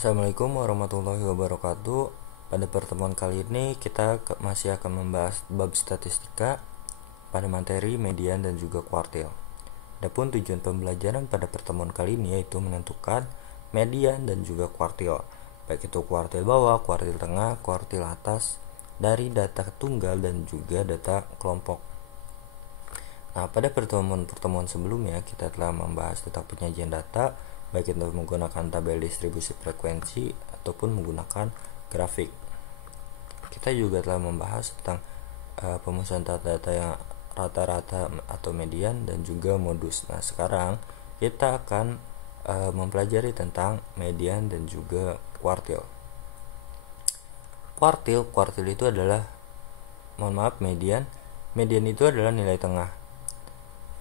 Assalamualaikum warahmatullahi wabarakatuh. Pada pertemuan kali ini kita masih akan membahas bab statistika pada materi median dan juga kuartil. Adapun tujuan pembelajaran pada pertemuan kali ini yaitu menentukan median dan juga kuartil, baik itu kuartil bawah, kuartil tengah, kuartil atas dari data tunggal dan juga data kelompok. Nah, pada pertemuan sebelumnya kita telah membahas tentang penyajian data, baik itu menggunakan tabel distribusi frekuensi ataupun menggunakan grafik. Kita juga telah membahas tentang pemusatan data yang rata-rata atau median dan juga modus. Nah, sekarang kita akan mempelajari tentang median dan juga kuartil. Kuartil itu adalah median itu adalah nilai tengah.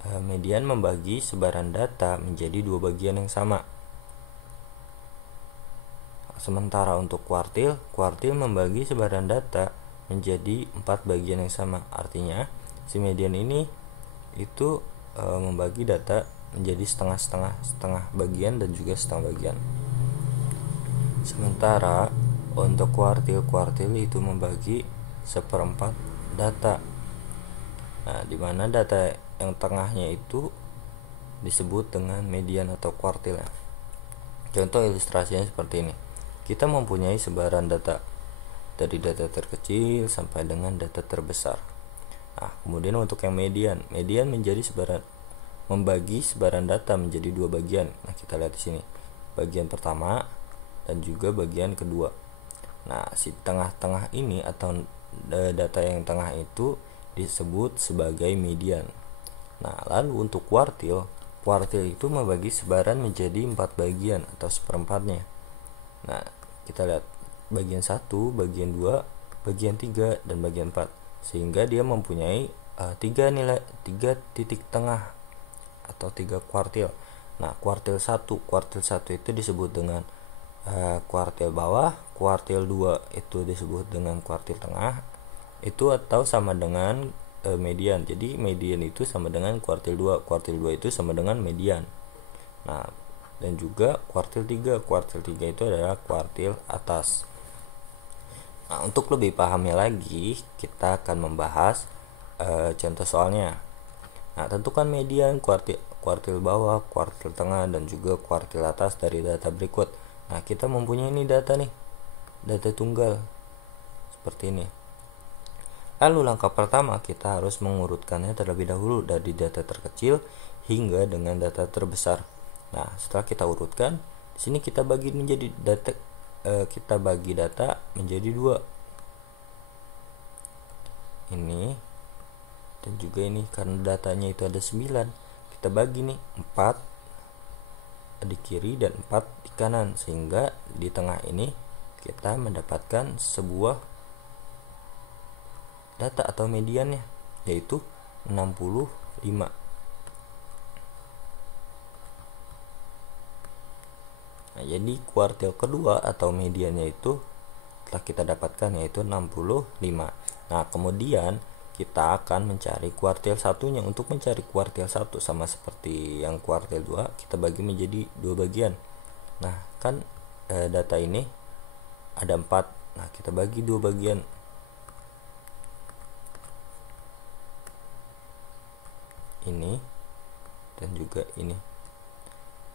Median membagi sebaran data menjadi dua bagian yang sama. Sementara untuk kuartil membagi sebaran data menjadi 4 bagian yang sama. Artinya si median ini itu membagi data menjadi setengah bagian dan juga setengah bagian. Sementara untuk kuartil itu membagi seperempat data. Nah, di mana data yang tengahnya itu disebut dengan median atau kuartil. Contoh ilustrasinya seperti ini. Kita mempunyai sebaran data dari data terkecil sampai dengan data terbesar. Nah, kemudian untuk yang median menjadi membagi sebaran data menjadi dua bagian. Nah, kita lihat di sini. Bagian pertama dan juga bagian kedua. Nah, si tengah-tengah ini atau data yang tengah itu disebut sebagai median. Nah, lalu untuk kuartil itu membagi sebaran menjadi 4 bagian atau seperempatnya. Nah, kita lihat bagian 1, bagian 2, bagian 3 dan bagian 4. Sehingga dia mempunyai 3 titik tengah atau 3 kuartil. Nah, kuartil 1 itu disebut dengan kuartil bawah, kuartil 2 itu disebut dengan kuartil tengah. Itu atau sama dengan median. Jadi median itu sama dengan kuartil 2 itu sama dengan median. Nah, dan juga kuartil 3 itu adalah kuartil atas. Nah, untuk lebih pahamnya lagi kita akan membahas contoh soalnya. Nah, tentukan median kuartil bawah, kuartil tengah dan juga kuartil atas dari data berikut. Nah, kita mempunyai ini data tunggal seperti ini. Lalu langkah pertama kita harus mengurutkannya terlebih dahulu dari data terkecil hingga dengan data terbesar. Nah, setelah kita urutkan, di sini kita bagi data menjadi 2. Ini dan juga ini karena datanya itu ada 9. Kita bagi nih 4 di kiri dan 4 di kanan, sehingga di tengah ini kita mendapatkan sebuah data atau mediannya yaitu 65. Nah, jadi kuartil kedua atau mediannya itu telah kita dapatkan yaitu 65. Nah, kemudian kita akan mencari kuartil satunya. Untuk mencari kuartil 1 sama seperti yang kuartil 2, kita bagi menjadi 2 bagian. Nah, kan data ini ada 4. Nah, kita bagi 2 bagian. Ini dan juga ini.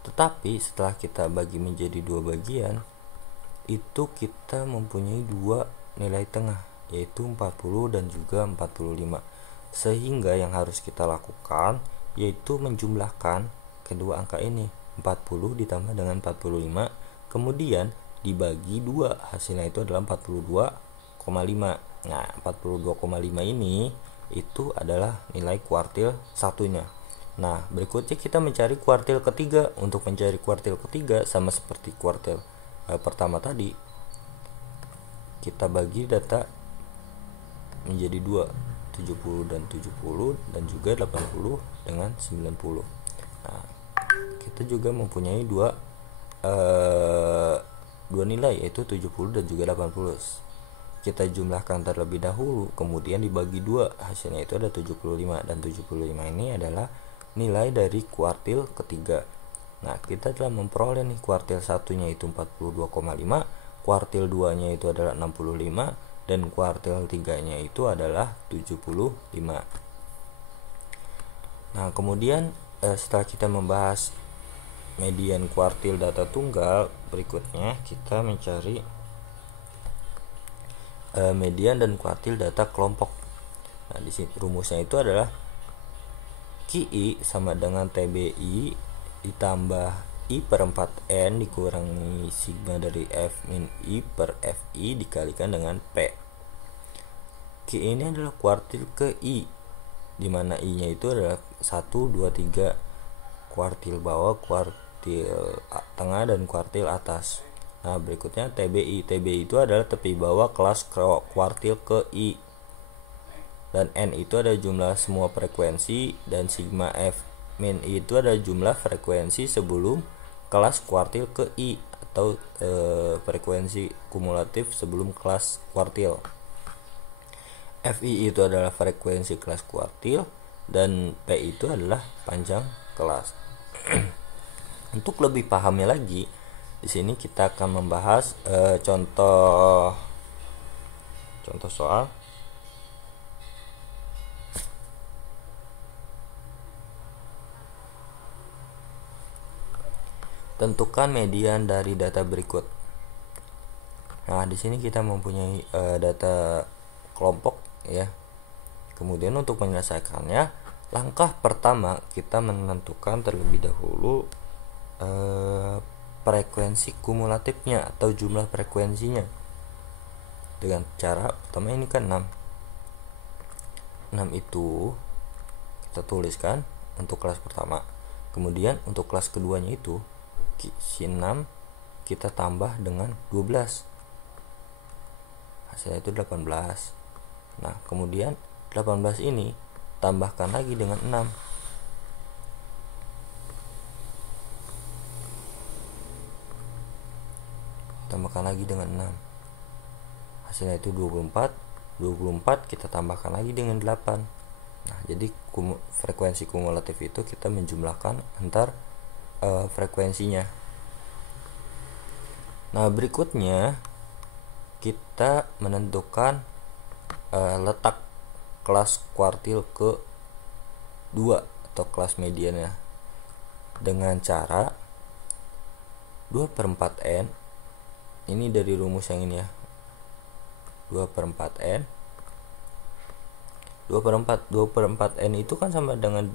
Tetapi setelah kita bagi menjadi 2 bagian, itu kita mempunyai 2 nilai tengah yaitu 40 dan juga 45. Sehingga yang harus kita lakukan yaitu menjumlahkan kedua angka ini, 40 ditambah dengan 45, kemudian dibagi 2, hasilnya itu adalah 42,5. Nah, 42,5 ini itu adalah nilai kuartil satunya. Nah, berikutnya kita mencari kuartil ketiga. Untuk mencari kuartil ketiga sama seperti kuartil pertama tadi, kita bagi data menjadi 2, 70 dan 70 dan juga 80 dengan 90. Nah, kita juga mempunyai dua nilai yaitu 70 dan juga 80. Kita jumlahkan terlebih dahulu, kemudian dibagi 2, hasilnya itu ada 75, dan 75 ini adalah nilai dari kuartil ketiga. Nah, kita telah memperoleh nih kuartil 1-nya itu 42,5, kuartil 2-nya itu adalah 65, dan kuartil 3-nya itu adalah 75. Nah, kemudian setelah kita membahas median kuartil data tunggal, berikutnya kita mencari median dan kuartil data kelompok. Nah, di sini rumusnya itu adalah QI sama dengan TBI ditambah I per 4N dikurangi sigma dari F min I per FI dikalikan dengan P. QI ini adalah kuartil ke I, dimana I nya itu adalah 1, 2, 3, kuartil bawah, kuartil tengah, dan kuartil atas. Nah, berikutnya TBI. TBI itu adalah tepi bawah kelas kuartil ke I, dan N itu ada jumlah semua frekuensi, dan sigma F min I itu ada jumlah frekuensi sebelum kelas kuartil ke I, atau frekuensi kumulatif sebelum kelas kuartil. FI itu adalah frekuensi kelas kuartil, dan P itu adalah panjang kelas. Untuk lebih pahamnya lagi, di sini kita akan membahas contoh soal. Tentukan median dari data berikut. Nah, di sini kita mempunyai data kelompok ya. Kemudian untuk menyelesaikannya, langkah pertama kita menentukan terlebih dahulu frekuensi kumulatifnya atau jumlah frekuensinya. Dengan cara pertama ini kan 6 itu kita tuliskan untuk kelas pertama. Kemudian untuk kelas keduanya itu si 6 kita tambah dengan 12, hasilnya itu 18. Nah, kemudian 18 ini tambahkan lagi dengan 6, tambahkan lagi dengan 6, hasilnya itu 24 kita tambahkan lagi dengan 8. Nah, jadi frekuensi kumulatif itu kita menjumlahkan antar frekuensinya. Nah, berikutnya kita menentukan letak kelas kuartil ke 2 atau kelas mediannya dengan cara 2/4N. Ini dari rumus yang ini ya, 2/4N. 2/4N itu kan sama dengan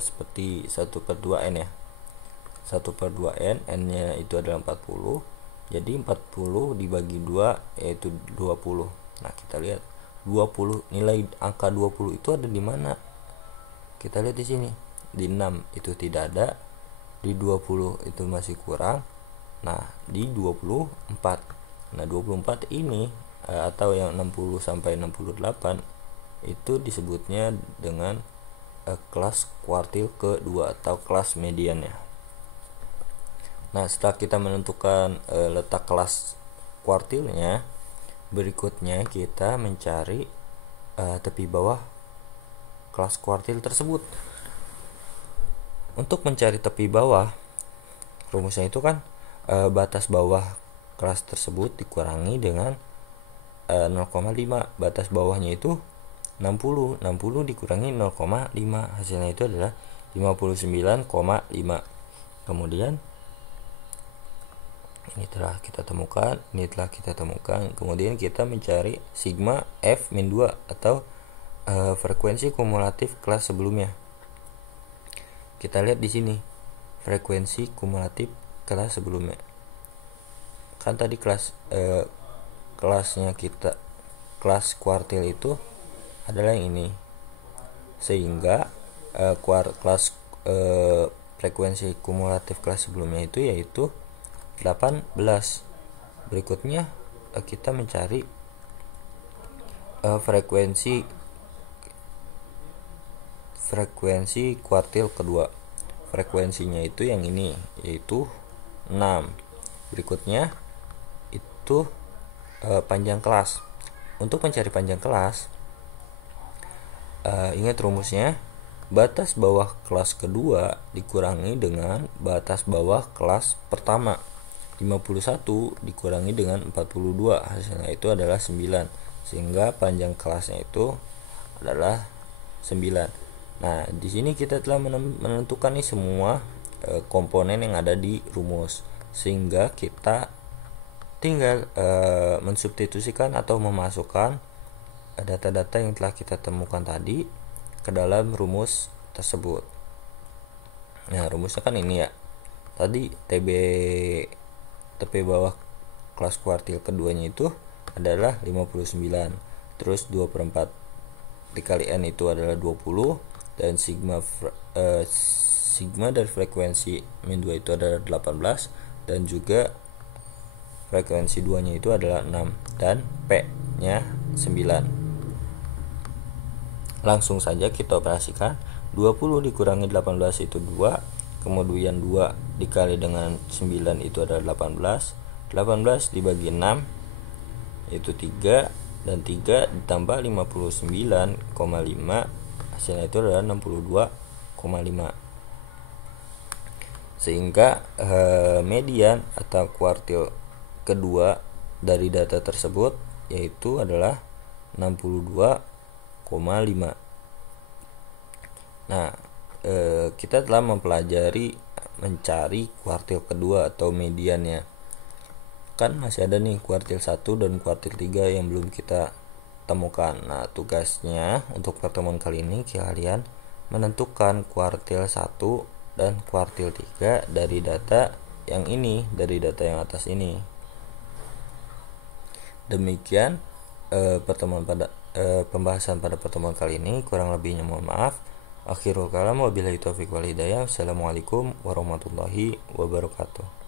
seperti 1/2N ya. 1/2N, N nya itu adalah 40, jadi 40 dibagi 2 yaitu 20. Nah, kita lihat 20, nilai angka 20 itu ada di mana? Kita lihat di sini, di 6 itu tidak ada, di 20 itu masih kurang, nah di 24. Nah, 24 ini atau yang 60 sampai 68 itu disebutnya dengan kelas kuartil ke-2 atau kelas mediannya. Nah, setelah kita menentukan letak kelas kuartilnya, berikutnya kita mencari tepi bawah kelas kuartil tersebut. Untuk mencari tepi bawah, rumusnya itu kan batas bawah kelas tersebut dikurangi dengan 0,5. Batas bawahnya itu 60 dikurangi 0,5, hasilnya itu adalah 59,5. Kemudian ini telah kita temukan, kemudian kita mencari sigma F min 2 atau frekuensi kumulatif kelas sebelumnya. Kita lihat di sini frekuensi kumulatif kelas sebelumnya. Kan tadi kelasnya kita, kelas kuartil itu adalah yang ini, sehingga kelas frekuensi kumulatif kelas sebelumnya itu yaitu 18. Berikutnya kita mencari frekuensi kuartil kedua. Frekuensinya itu yang ini, yaitu 6. Berikutnya itu panjang kelas. Untuk mencari panjang kelas, ingat rumusnya, batas bawah kelas kedua dikurangi dengan batas bawah kelas pertama. 51 dikurangi dengan 42, hasilnya itu adalah 9, sehingga panjang kelasnya itu adalah 9. Nah, di sini kita telah menentukan nih semua komponen yang ada di rumus, sehingga kita tinggal mensubstitusikan atau memasukkan data-data yang telah kita temukan tadi ke dalam rumus tersebut. Nah, rumusnya kan ini ya. Tadi TP bawah kelas kuartil keduanya itu adalah 59. Terus 2/4 dikali N itu adalah 20, dan sigma dari frekuensi min 2 itu adalah 18, dan juga frekuensi 2 nya itu adalah 6, dan P nya 9. Langsung saja kita operasikan. 20 dikurangi 18 itu 2, kemudian 2 dikali dengan 9 itu adalah 18, 18 dibagi 6 itu 3, dan 3 ditambah 59,5, hasilnya itu adalah 62,5. Sehingga median atau kuartil kedua dari data tersebut yaitu adalah 62,5. Nah, kita telah mempelajari mencari kuartil kedua atau mediannya. Kan masih ada nih kuartil 1 dan kuartil 3 yang belum kita temukan. Nah, tugasnya untuk pertemuan kali ini kalian menentukan kuartil 1 dan kuartil 3 dari data yang ini, dari data yang atas ini. Demikian pembahasan pada pertemuan kali ini. Kurang lebihnya mohon maaf. Akhirul kalam, wabillahi taufiq wal hidayah. Assalamualaikum warahmatullahi wabarakatuh.